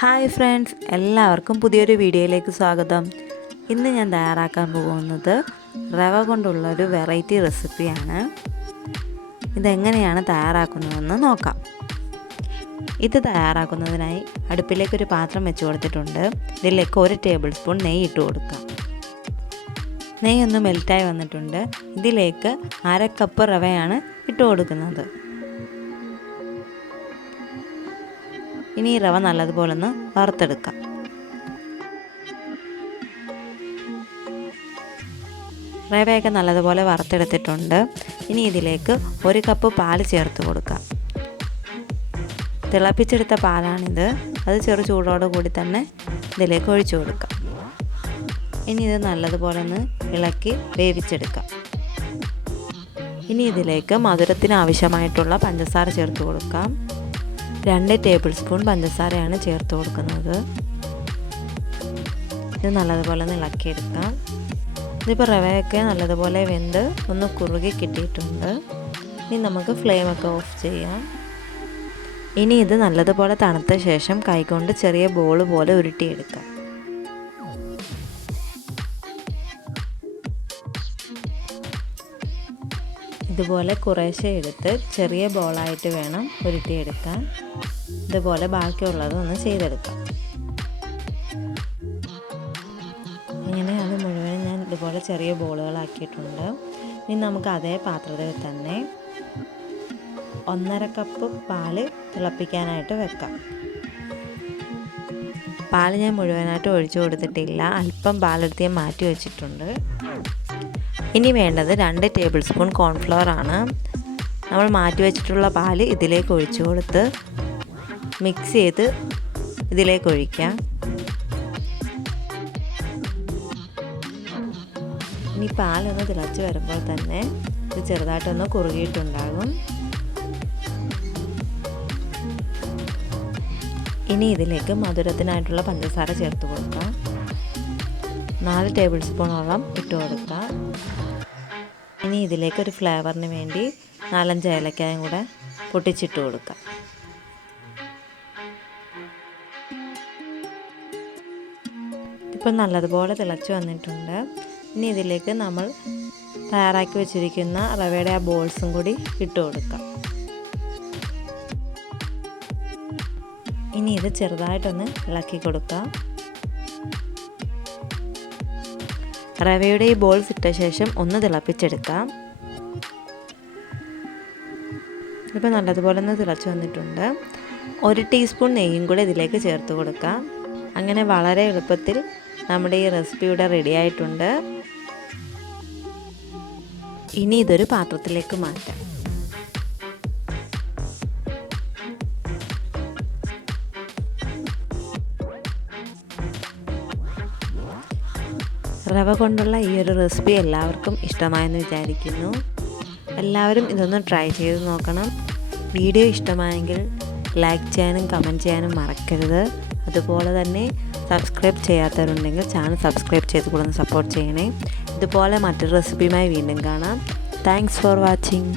Hi friends, എല്ലാവർക്കും പുതിയൊരു വീഡിയോയിലേക്ക് സ്വാഗതം. ഇന്ന് ഞാൻ തയ്യാറാക്കാൻ പോകുന്നത് റവ കൊണ്ടുള്ളൊരു വെറൈറ്റി റെസിപ്പിയാണ്. ഇതെങ്ങനെയാണ് തയ്യാറാക്കുന്നതെന്ന് നോക്കാം. ഇത് തയ്യാറാക്കുന്നതിനായി അടുപ്പിലേക്കൊരു പാത്രം വെച്ച് കൊടുത്തിട്ടുണ്ട്. ഇതിലേക്ക് 1 ടേബിൾ സ്പൂൺ നെയ്യ് ഇട്ട് കൊടുക്കാം. നെയ്യ് ഒന്ന് മെൽറ്റായി വന്നിട്ടുണ്ട്. ഇതിലേക്ക് 1/2 കപ്പ് റവയാണ് ഇട്ട് കൊടുക്കുന്നത്. ഇനി ഈ റവ നല്ലതുപോലെ ഒന്ന് വറുത്തെടുക്കാം. റവയൊക്കെ നല്ലതുപോലെ വറുത്തെടുത്തിട്ടുണ്ട്. ഇനി ഇതിലേക്ക് 1 കപ്പ് പാൽ ചേർത്ത് കൊടുക്കാം. തിളപ്പിച്ചെടുത്ത പാലാണിത്. അത് ചെറു ചൂടോട് കൂടി തന്നെ ഇതിലേക്ക് ഒഴിച്ചു കൊടുക്കാം. ഇനി ഇത് നല്ലതുപോലെ ഒന്ന് ഇളക്കി വേവിച്ചെടുക്കാം. ഇനി ഇതിലേക്ക് മധുരത്തിന് ആവശ്യമായിട്ടുള്ള പഞ്ചസാര ചേർത്ത് കൊടുക്കാം. 2 ടേബിൾ സ്പൂൺ പഞ്ചസാരയാണ് ചേർത്ത് കൊടുക്കുന്നത്. ഇത് നല്ലതുപോലെ ഒന്ന് ഇളക്കിയെടുക്കാം. ഇതിപ്പോൾ റവയൊക്കെ നല്ലതുപോലെ വെന്ത് ഒന്ന് കുറുകി കിട്ടിയിട്ടുണ്ട്. ഇനി നമുക്ക് ഫ്ലെയിമൊക്കെ ഓഫ് ചെയ്യാം. ഇനി ഇത് നല്ലതുപോലെ തണുത്ത ശേഷം കൈകൊണ്ട് ചെറിയ ബോൾ പോലെ ഉരുട്ടിയെടുക്കാം. ഇതുപോലെ കുറേശ്ശെ എടുത്ത് ചെറിയ ബോളായിട്ട് വേണം ഉരുട്ടിയെടുക്കാൻ. ഇതുപോലെ ബാക്കിയുള്ളത് ഒന്ന് ചെയ്തെടുക്കാം. ഇങ്ങനെ അത് മുഴുവൻ ഞാൻ ഇതുപോലെ ചെറിയ ബോളുകളാക്കിയിട്ടുണ്ട്. ഇനി നമുക്ക് അതേ പാത്രത്തിൽ തന്നെ 1/2 കപ്പ് പാല് തിളപ്പിക്കാനായിട്ട് വെക്കാം. പാല് ഞാൻ മുഴുവനായിട്ട് ഒഴിച്ചു കൊടുത്തിട്ടില്ല. അല്പം പാലെടുത്ത് ഞാൻ മാറ്റി വെച്ചിട്ടുണ്ട്. ഇനി വേണ്ടത് 2 ടേബിൾ സ്പൂൺ കോൺഫ്ലവർ ആണ്. നമ്മൾ മാറ്റി വെച്ചിട്ടുള്ള പാല് ഇതിലേക്ക് ഒഴിച്ചു കൊടുത്ത് മിക്സ് ചെയ്ത് ഇതിലേക്ക് ഒഴിക്കാം. ഇനി പാലൊന്ന് തിളച്ച് വരുമ്പോൾ തന്നെ ഇത് ചെറുതായിട്ടൊന്ന് കുറുകിയിട്ടുണ്ടാകും. ഇനി ഇതിലേക്ക് മധുരത്തിനായിട്ടുള്ള പഞ്ചസാര ചേർത്ത് കൊടുക്കാം. 4 ടേബിൾ സ്പൂണോളം ഇട്ട് കൊടുക്കാം. ഇനി ഇതിലേക്ക് ഒരു ഫ്ലേവറിന് വേണ്ടി 4-5 ഏലക്കായും കൂടെ പൊട്ടിച്ചിട്ട് കൊടുക്കാം. ഇപ്പോൾ നല്ലതുപോലെ തിളച്ച് വന്നിട്ടുണ്ട്. ഇനി ഇതിലേക്ക് നമ്മൾ തയ്യാറാക്കി വെച്ചിരിക്കുന്ന റവയുടെ ആ ബോൾസും കൂടി ഇട്ട് കൊടുക്കാം. ഇനി ഇത് ചെറുതായിട്ടൊന്ന് ഇളക്കി കൊടുക്കാം. റവയുടെ ഈ ബോൾസ് ഇട്ട ശേഷം ഒന്ന് തിളപ്പിച്ചെടുക്കാം. ഇപ്പോൾ നല്ലതുപോലെ ഒന്ന് തിളച്ച് വന്നിട്ടുണ്ട്. 1 ടീസ്പൂൺ നെയ്യും കൂടെ ഇതിലേക്ക് ചേർത്ത് കൊടുക്കാം. അങ്ങനെ വളരെ എളുപ്പത്തിൽ നമ്മുടെ ഈ റെസിപ്പി ഇവിടെ റെഡി ആയിട്ടുണ്ട്. ഇനി ഇതൊരു പാത്രത്തിലേക്ക് മാറ്റാം. റവ കൊണ്ടുള്ള ഈ ഒരു റെസിപ്പി എല്ലാവർക്കും ഇഷ്ടമായെന്ന് വിചാരിക്കുന്നു. എല്ലാവരും ഇതൊന്ന് ട്രൈ ചെയ്ത് നോക്കണം. വീഡിയോ ഇഷ്ടമായെങ്കിൽ ലൈക്ക് ചെയ്യാനും കമൻറ്റ് ചെയ്യാനും മറക്കരുത്. അതുപോലെ തന്നെ സബ്സ്ക്രൈബ് ചെയ്യാത്തവരുണ്ടെങ്കിൽ ചാനൽ സബ്സ്ക്രൈബ് ചെയ്ത് കൂടെ സപ്പോർട്ട് ചെയ്യണേ. ഇതുപോലെ മറ്റൊരു റെസിപ്പിയുമായി വീണ്ടും കാണാം. Thanks for watching.